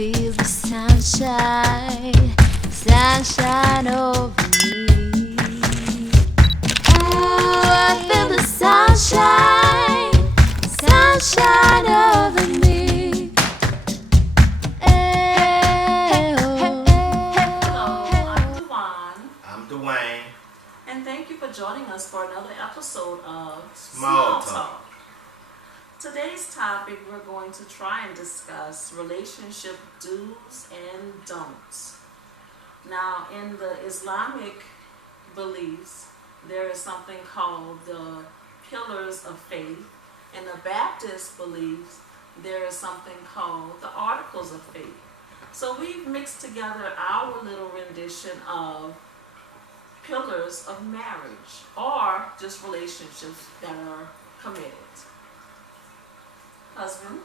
feel the sunshine, sunshine over me. Oh, I feel the sunshine, sunshine over me. Hello, I'm Pt.1, I'm Dwayne. and thank you for joining us for another episode of Small Talk. Today's topic, we're going to try and discuss relationship do's and don'ts. Now, in the Islamic beliefs, there is something called the pillars of faith. In the Baptist beliefs, there is something called the articles of faith. So we've mixed together our little rendition of pillars of marriage, or just relationships that are committed. Husband?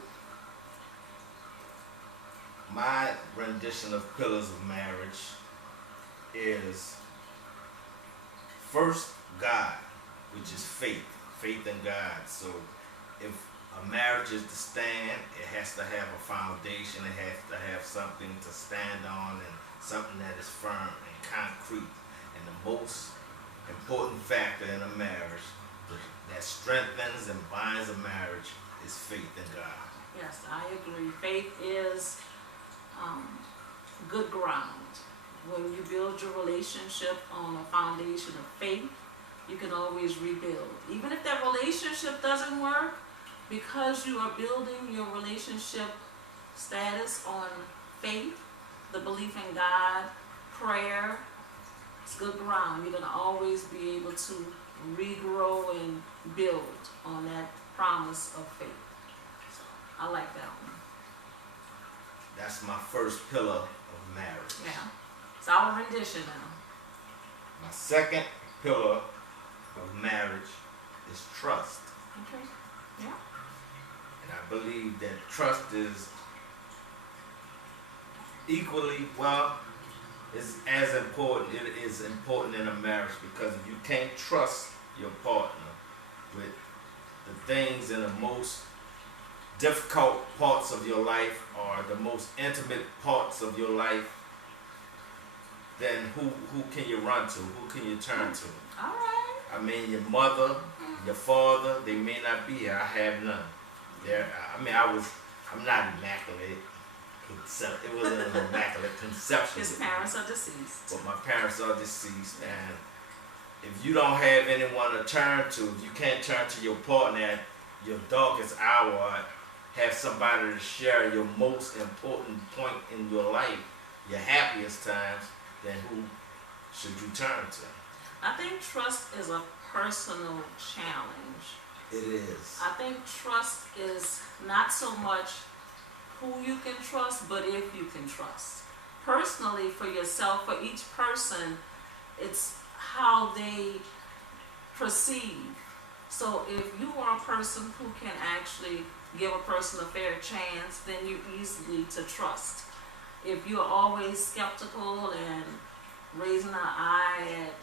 My rendition of pillars of marriage is first God, which is faith in God. So if a marriage is to stand, it has to have a foundation, it has to have something to stand on and something that is firm and concrete. And the most important factor in a marriage that strengthens and binds a marriage is faith in God. Yes, I agree. Faith is good ground. When you build your relationship on a foundation of faith, you can always rebuild. Even if that relationship doesn't work, because you are building your relationship status on faith, the belief in God, prayer, it's good ground. You're going to always be able to regrow and build on that promise of faith. So I like that one. That's my first pillar of marriage. Yeah. It's our rendition now. My second pillar of marriage is trust. Okay. Yeah. And I believe that trust is equally, is as important. It is important in a marriage, because if you can't trust your partner with the things in the most difficult parts of your life, or the most intimate parts of your life, then who can you run to? Who can you turn to? All right. I mean, your mother, your father, they may not be here. I have none. I'm not immaculate. It wasn't an immaculate conception. His parents are deceased. But my parents are deceased, and if you don't have anyone to turn to, if you can't turn to your partner at your darkest hour, or have somebody to share your most important point in your life, your happiest times, then who should you turn to? I think trust is a personal challenge. It is. I think trust is not so much who you can trust, but if you can trust. Personally, for yourself, for each person, it's how they perceive. So if you are a person who can actually give a person a fair chance, then you're easily to trust. If you're always skeptical and raising an eye at,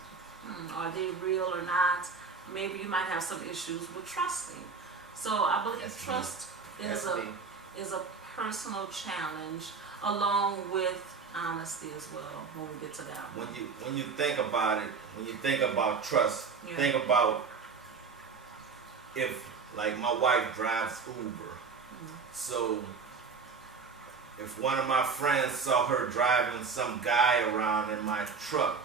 are they real or not, maybe you might have some issues with trusting. So I believe trust is a personal challenge, along with honesty as well, when we get to that one. When you think about it, when you think about trust, Yeah. think about if, like, my wife drives Uber. So if one of my friends saw her driving some guy around in my truck,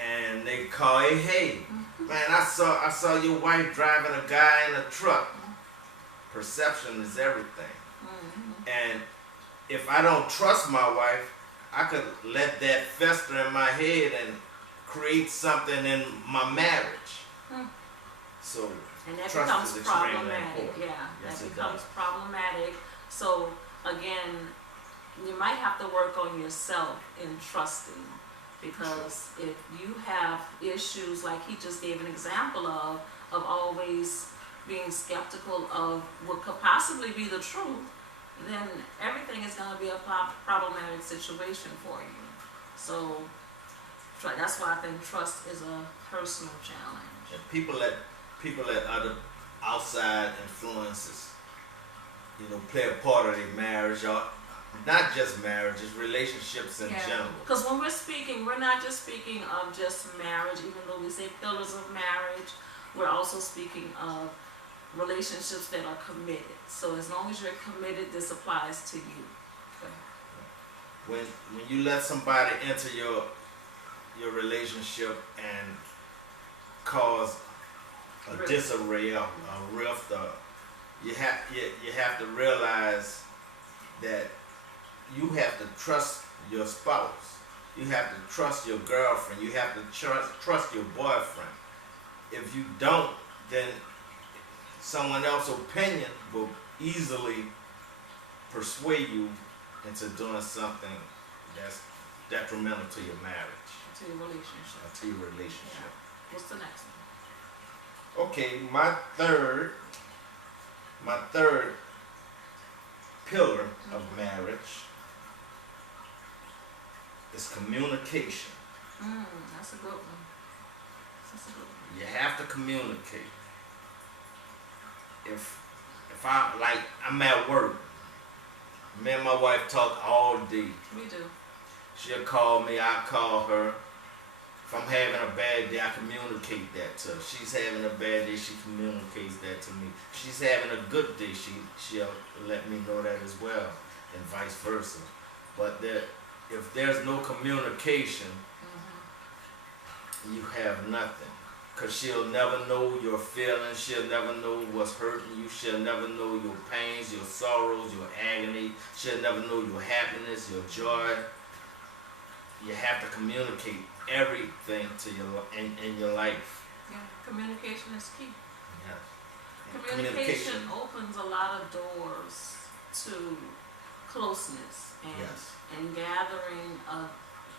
and they call, hey, man, I saw your wife driving a guy in a truck. Perception is everything. And if I don't trust my wife, I could let that fester in my head and create something in my marriage. So And that trust becomes is extremely problematic. important. Yeah, Yes, that it becomes does. problematic. So again, you might have to work on yourself in trusting, because if you have issues like he just gave an example of always being skeptical of what could possibly be the truth, then everything is going to be a problematic situation for you. So that's why I think trust is a personal challenge. And people let other outside influences, play a part of their marriage, or not just marriage, it's relationships in general. Because when we're speaking, we're not just speaking of just marriage, even though we say pillars of marriage, we're also speaking of relationships that are committed. So as long as you're committed, this applies to you. Okay. When you let somebody enter your relationship and cause a disarray, a rift, you have to realize that you have to trust your spouse. You have to trust your girlfriend. You have to trust your boyfriend. If you don't, then someone else's opinion will easily persuade you into doing something that's detrimental to your marriage. To your relationship. To your relationship. Yeah. What's the next one? Okay, my third pillar of marriage is communication. That's a good one. That's a good one. You have to communicate. If I'm at work, me and my wife talk all day. We do. She'll call me, I call her. If I'm having a bad day, I communicate that to her. She's having a bad day, she communicates that to me. She's having a good day, she'll let me know that as well, and vice versa. But if there's no communication, you have nothing. Because she'll never know your feelings, she'll never know what's hurting you, she'll never know your pains, your sorrows, your agony, she'll never know your happiness, your joy. You have to communicate everything to in your life. Yeah, communication is key. Yeah. Communication opens a lot of doors to closeness and gathering a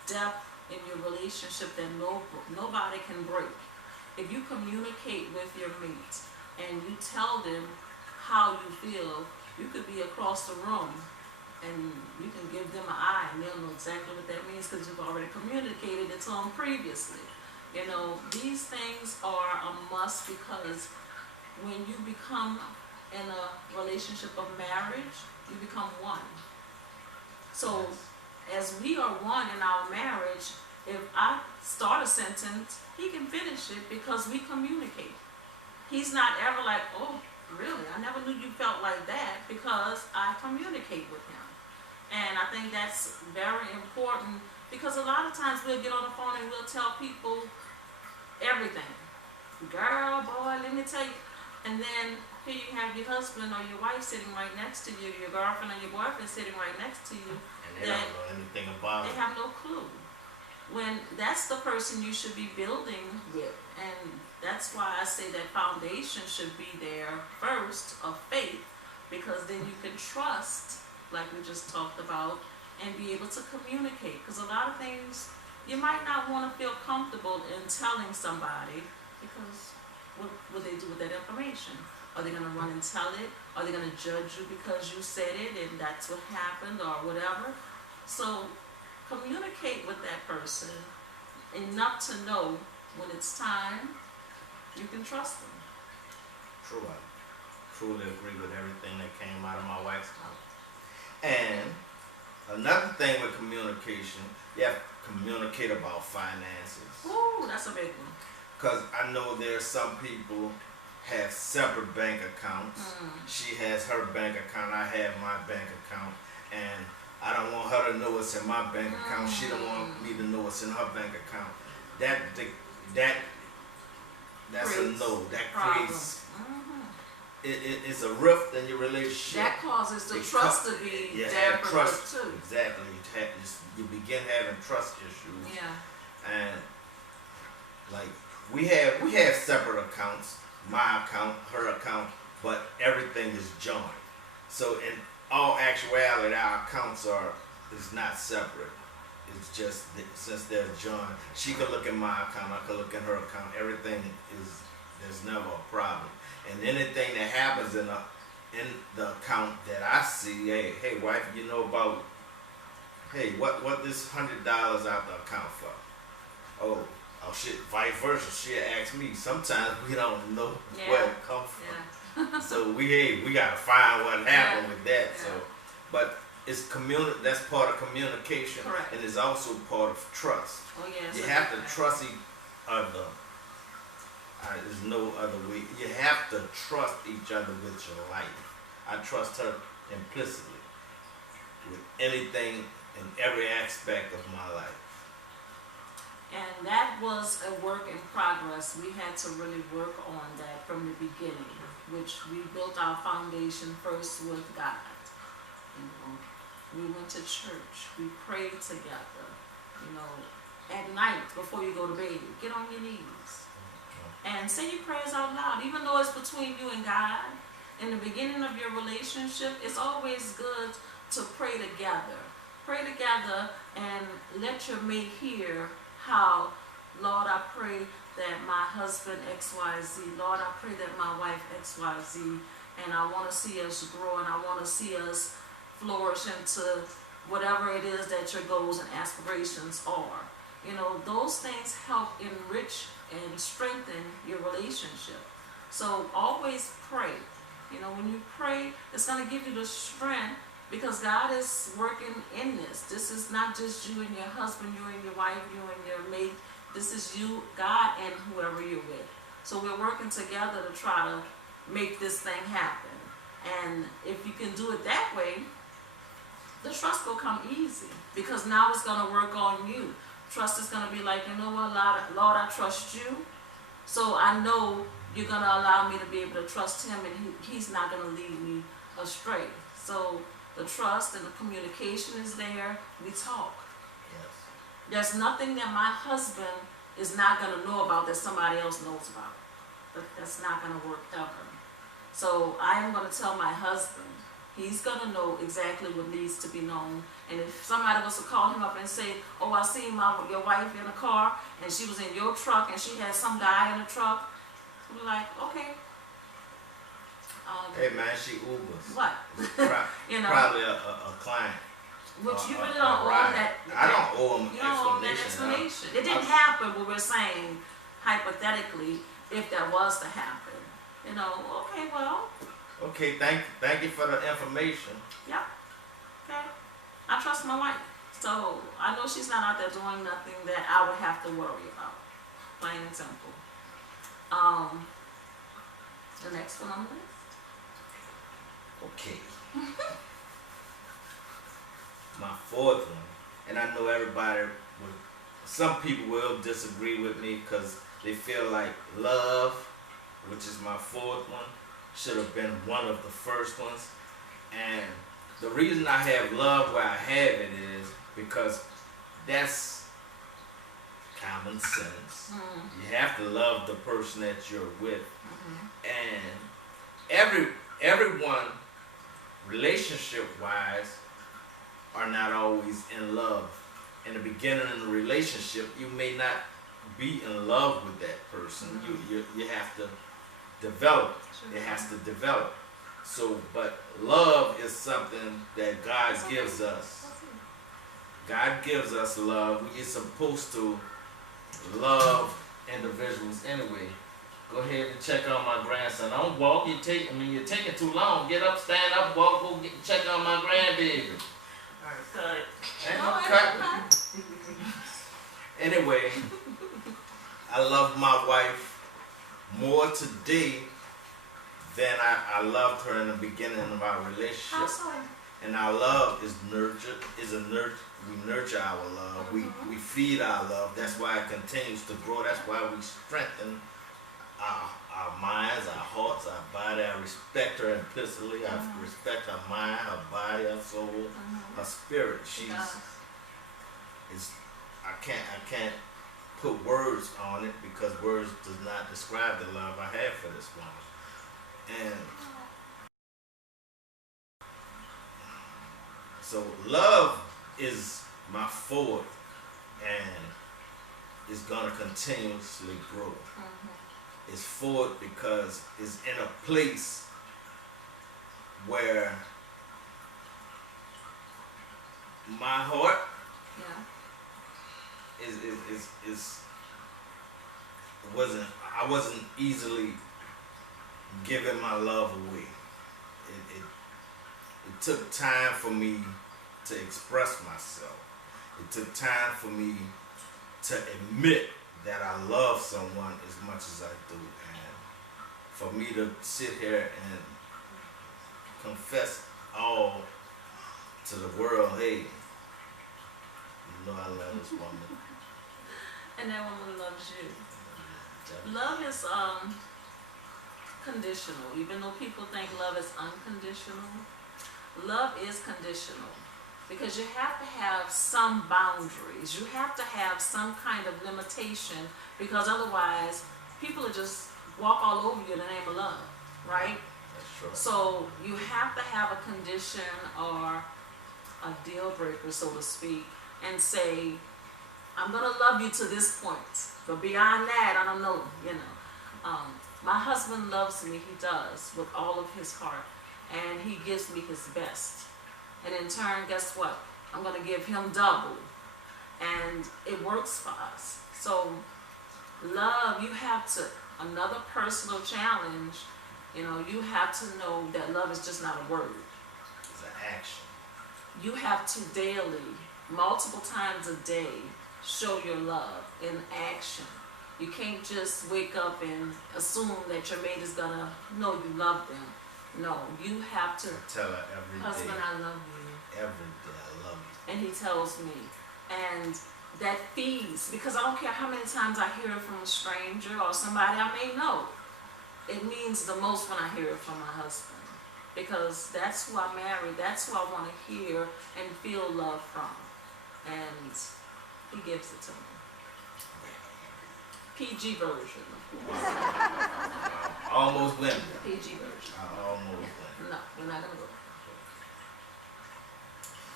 depth in your relationship that nobody can break. If you communicate with your mate and you tell them how you feel, you could be across the room and you can give them an eye and they'll know exactly what that means because you've already communicated it to them previously. You know, these things are a must because when you become in a relationship of marriage, you become one. So as we are one in our marriage, if I start a sentence, he can finish it because we communicate. He's not ever like, oh, really? I never knew you felt like that because I communicate with him. And I think that's very important because a lot of times we'll get on the phone and we'll tell people everything. Girl, boy, let me tell you. And then here you have your husband or your wife sitting right next to you, your girlfriend or your boyfriend sitting right next to you. And they don't know anything about it. They have no clue. When that's the person you should be building with. And that's why I say that foundation should be there first of faith, because then you can trust, like we just talked about, and be able to communicate. Because a lot of things you might not want to feel comfortable in telling somebody because what would they do with that information? Are they going to run and tell it? Are they going to judge you because you said it and that's what happened or whatever? So communicate with that person enough to know when it's time, you can trust them. True. I truly agree with everything that came out of my wife's mouth. And another thing with communication, you have to communicate about finances. Ooh, that's a big one. Because I know there's some people have separate bank accounts. She has her bank account, I have my bank account, and I don't want her to know what's in my bank account. She don't want me to know what's in her bank account. That's a no. That creates it's a rift in your relationship. That causes the trust to be dampened too. Exactly. You begin having trust issues. Yeah. And like we have separate accounts, my account, her account, but everything is joined. So in all actuality, our accounts is not separate. It's just since they're joined, she could look at my account, I could look at her account. Everything there's never a problem. And anything that happens in the account that I see, hey wife, you know about, hey, what this $100 out the account for? Oh shit, vice versa. She'll ask me. Sometimes we don't know where it comes from. Yeah. So we gotta find what happened with that. So, but That's part of communication, Correct. and it's also part of trust. Oh yes. You have to trust each other. There's no other way. You have to trust each other with your life. I trust her implicitly with anything in every aspect of my life. And that was a work in progress. We had to really work on that from the beginning, which we built our foundation first with God. You know, we went to church. We prayed together. You know, at night before you go to bed, get on your knees and say your prayers out loud, even though it's between you and God. In the beginning of your relationship, it's always good to pray together. Pray together and let your mate hear how, Lord, I pray that my husband XYZ, Lord, I pray that my wife XYZ, and I want to see us grow, and I want to see us flourish into whatever it is that your goals and aspirations are. You know, those things help enrich and strengthen your relationship. So always pray. You know, when you pray, it's going to give you the strength, because God is working in this. This is not just you and your husband, you and your wife, you and your mate. This is you, God, and whoever you're with. So we're working together to try to make this thing happen. And if you can do it that way, the trust will come easy, because now it's going to work on you. Trust is going to be like, you know what, Lord, I trust you. So I know you're going to allow me to be able to trust him, and he's not going to lead me astray. So the trust and the communication is there. We talk. Yes. There's nothing that my husband is not going to know about that somebody else knows about. That's not going to work ever. So I am going to tell my husband. He's going to know exactly what needs to be known. And if somebody was to call him up and say, oh, I seen your wife in a car, and she was in your truck, and she had some guy in the truck, we're like, okay. Hey man, she Ubers. What? You know, probably a client. Which you really don't owe that. I don't owe him you don't owe that explanation. It didn't happen, but we're saying hypothetically, if that was to happen. You know, okay, well. Okay, thank you for the information. Yeah. Okay. I trust my wife. So I know she's not out there doing nothing that I would have to worry about. Plain and simple. The next one on the list. Okay. My fourth one, and I know some people will disagree with me because they feel like love, which is my fourth one, should have been one of the first ones. And the reason I have love where I have it is because that's common sense. You have to love the person that you're with. And everyone, relationship-wise, are not always in love. In the beginning of the relationship, you may not be in love with that person. You have to develop. It has to develop. So, but love is something that God gives us. God gives us love. We are supposed to love individuals anyway. Go ahead and check on my grandson. Don't walk. You're taking too long. Get up, stand up, walk, go check on my grandbaby. All right, cut. Ain't no cut. Anyway, I love my wife more today than I loved her in the beginning of our relationship. How so? And our love is nurtured. We nurture our love. We feed our love. That's why it continues to grow. That's why we strengthen our minds, our hearts, our body. I respect her implicitly. I respect her mind, her body, her soul, her spirit. I can't put words on it because words does not describe the love I have for this woman. And so love is my fourth, and it's gonna continuously grow. It's fourth because it's in a place where my heart I wasn't easily giving my love away. It took time for me to express myself. It took time for me to admit that I love someone as much as I do, and for me to sit here and confess all to the world, hey, you know I love this woman. And that woman loves you. Love is conditional. Even though people think love is unconditional, love is conditional. Because you have to have some boundaries. You have to have some kind of limitation, because otherwise people will just walk all over you in the name of love, right? That's true. So you have to have a condition or a deal breaker, so to speak, and say, I'm going to love you to this point, but beyond that, I don't know, you know. My husband loves me, he does, with all of his heart, and he gives me his best. And in turn, guess what? I'm going to give him double. And it works for us. So love, you have to, another personal challenge, you know, you have to know that love is just not a word. It's an action. You have to daily, multiple times a day, show your love in action. You can't just wake up and assume that your mate is going to know you love them. No, you have to. I tell her every day. Husband, I love you. Every day, I love you. And he tells me. And that feeds, because I don't care how many times I hear it from a stranger or somebody I may know. It means the most when I hear it from my husband. Because that's who I married. That's who I want to hear and feel love from. And he gives it to me. PG version, of course. Almost went. PG version. I almost went. No, we're not going to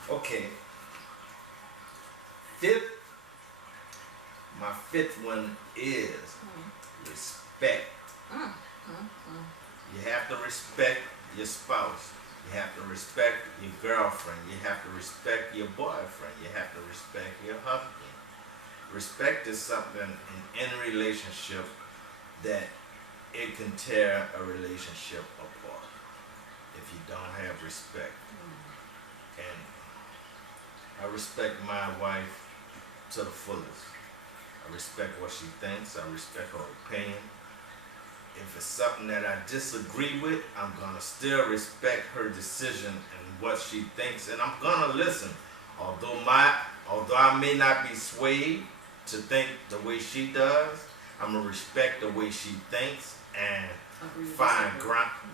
go. Okay. My fifth one is respect. You have to respect your spouse. You have to respect your girlfriend. You have to respect your boyfriend. You have to respect your husband. Respect is something in any relationship that it can tear a relationship apart if you don't have respect. And I respect my wife to the fullest. I respect what she thinks. I respect her opinion. If it's something that I disagree with, I'm going to still respect her decision and what she thinks, and I'm going to listen. Although I may not be swayed to think the way she does, I'm going to respect the way she thinks and find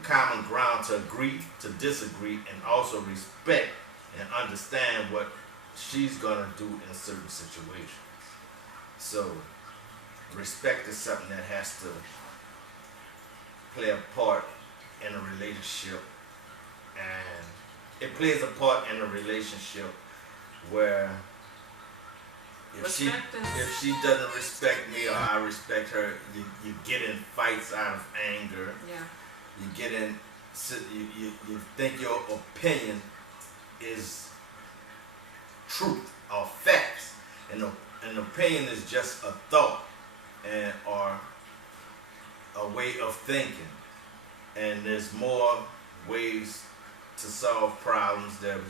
common ground to agree to disagree, and also respect and understand what she's going to do in certain situations. So respect is something that has to play a part in a relationship, and it plays a part in a relationship where if she doesn't respect me or I respect her, you get in fights out of anger. Yeah. You get in, you think your opinion is truth or facts, and an opinion is just a thought and or a way of thinking. And there's more ways to solve problems. There's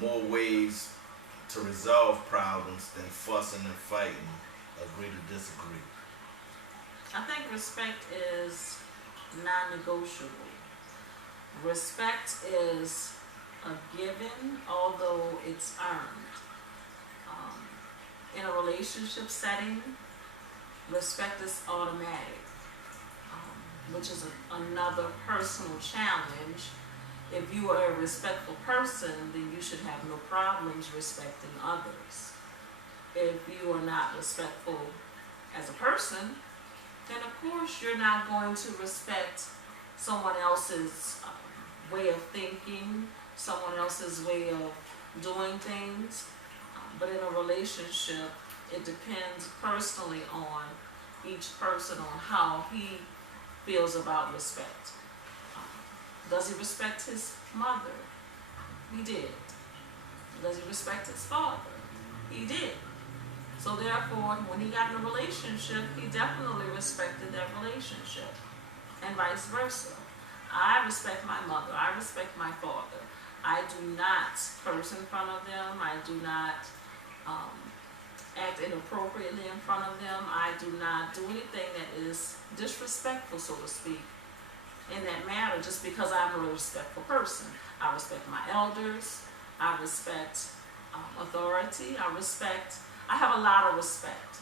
more ways to resolve problems than fussing and fighting, agree to disagree. I think respect is non-negotiable. Respect is a given, although it's earned. In a relationship setting, respect is automatic, which is another personal challenge. If you are a respectful person, then you should have no problems respecting others. If you are not respectful as a person, then of course you're not going to respect someone else's way of thinking, someone else's way of doing things. But in a relationship, it depends personally on each person on how he feels about respect. Does he respect his mother? He did. Does he respect his father? He did. So therefore, when he got in a relationship, he definitely respected that relationship, and vice versa. I respect my mother. I respect my father. I do not curse in front of them. I do not act inappropriately in front of them. I do not do anything that is disrespectful, so to speak, in that matter, just because I'm a respectful person. I respect my elders. I respect authority. I have a lot of respect.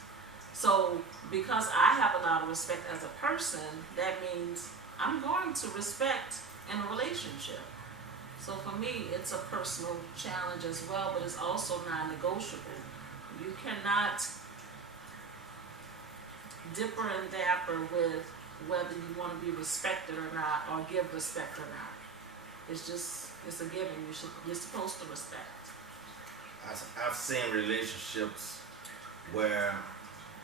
So because I have a lot of respect as a person, that means I'm going to respect in a relationship. So for me, it's a personal challenge as well, but it's also non-negotiable. You cannot dipper and dapper with whether you want to be respected or not, or give respect or not. It's a given. You're supposed to respect. I've seen relationships where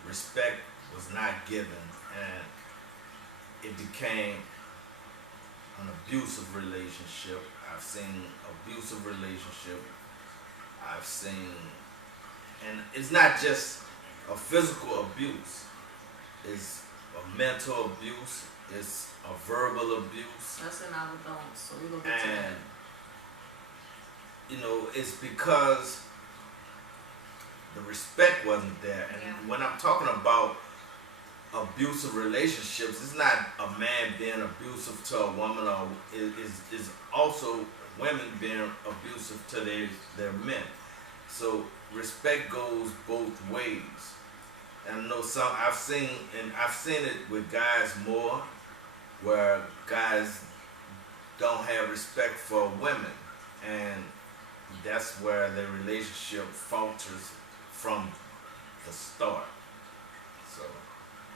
respect was not given and it became an abusive relationship. I've seen abusive relationship. I've seen, and it's not just a physical abuse. It's a mental abuse. It's a verbal abuse. That's in our adults, so we look at that. And you know, it's because the respect wasn't there. And when I'm talking about abusive relationships, it's not a man being abusive to a woman, or is also women being abusive to their men. So respect goes both ways. And I know I've seen it with guys more, where guys don't have respect for women, and that's where the relationship falters from the start. So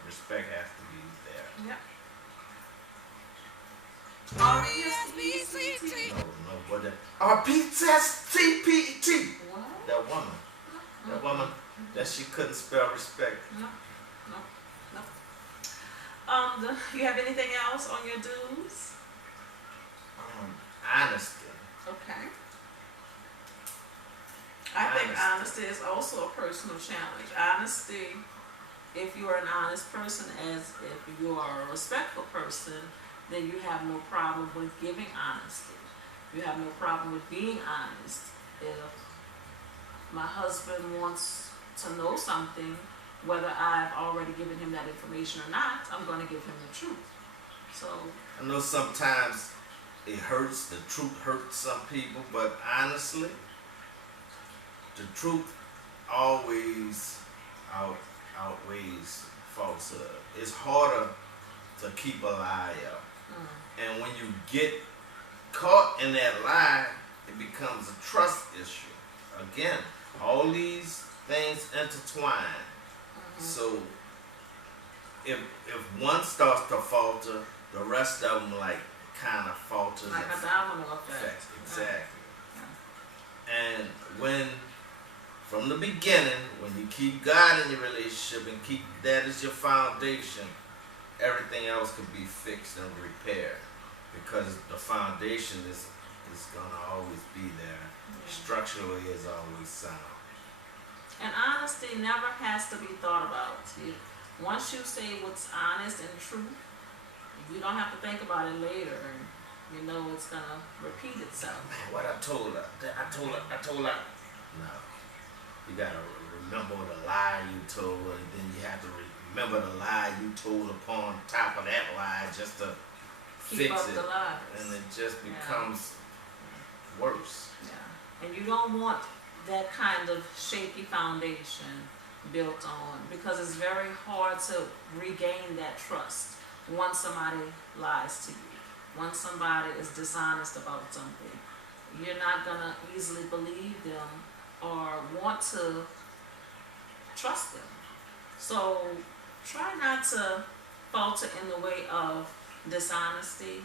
respect has to be there. Yep. R-E-S-P-C-T. No, what that? R-P-S-T-P-T. What? That woman, that she couldn't spell respect. No. You have anything else on your dues? Honesty. Okay. I think honesty is also a personal challenge. Honesty, if you are an honest person, as if you are a respectful person, then you have no problem with giving honesty. You have no problem with being honest. If my husband wants to know something, whether I've already given him that information or not, I'm going to give him the truth. So I know sometimes it hurts, the truth hurts some people, but honestly, the truth always outweighs falsehood. It's harder to keep a lie up. And when you get caught in that lie, it becomes a trust issue. Again, all these things intertwine. So if one starts to falter, the rest of them kind of falters. Like a domino effect. Exactly. And when, from the beginning, when you keep God in your relationship and keep that as your foundation, everything else could be fixed and repaired, because the foundation is going to always be there. Structurally is always sound. And honesty never has to be thought about. Once you say what's honest and true, you don't have to think about it later, and you know it's going to repeat itself. Man, what I told her. No. You got to remember the lie you told, and then you have to remember the lie you told upon top of that lie just to Keep fix up it. the lies. And it just becomes worse. Yeah. And you don't want that kind of shaky foundation built on, because it's very hard to regain that trust once somebody lies to you, once somebody is dishonest about something. You're not going to easily believe them or want to trust them. So try not to falter in the way of dishonesty.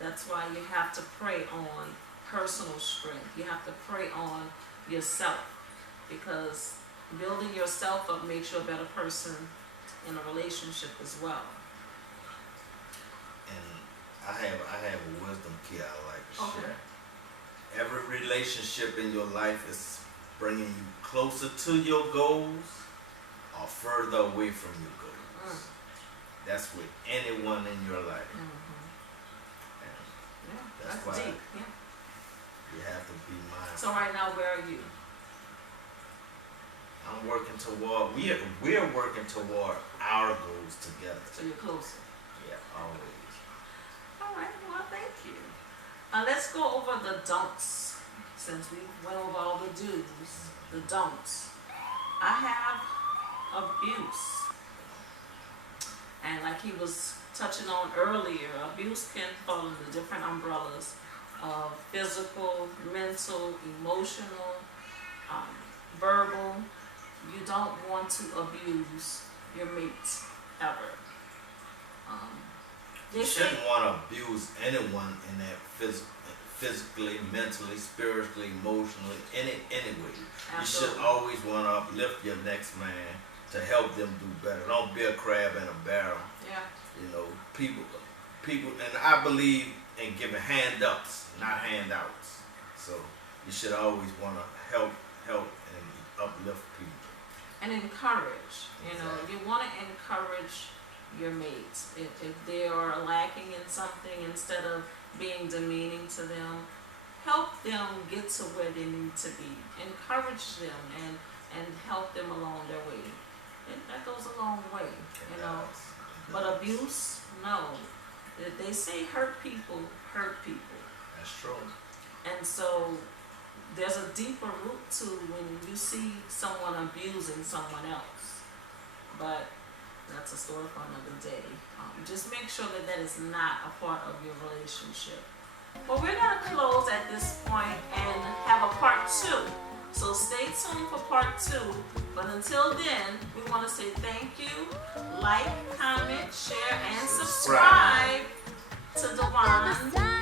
That's why you have to pray on personal strength. You have to pray on yourself, because building yourself up makes you a better person in a relationship as well. And I have a wisdom key I like to Okay. share. Every relationship in your life is bringing you closer to your goals or further away from your goals. That's with anyone in your life. Yeah, That's that's why deep. Yeah. You have to be mindful. So right now, where are you? I'm working toward, we're working toward our goals together. So you're closer. Yeah, always. All right, well, thank you. Let's go over the don'ts. Since we went over all the do's, the don'ts. I have abuse. And like he was touching on earlier, abuse can fall into different umbrellas of physical, mental, emotional, verbal. You don't want to abuse your mate ever. You shouldn't want to abuse anyone in that physically, mentally, spiritually, emotionally, any way. Absolutely. You should always want to uplift your next man to help them do better. Don't be a crab in a barrel. Yeah. You know, people, and I believe in giving hand-ups, not handouts. So you should always want to help and uplift people. And encourage. You know, Exactly. you want to encourage your mates. If they are lacking in something, instead of being demeaning to them, help them get to where they need to be. Encourage them and help them along their way. And that goes a long way, you know. But abuse, no. They say hurt people hurt people. That's true. And so there's a deeper root to when you see someone abusing someone else. But that's a story for another day. Just make sure that is not a part of your relationship. Well, we're going to close at this point and have a part 2. So stay tuned for part 2. But until then, we want to say thank you. Like, comment, share, and subscribe to Dewan.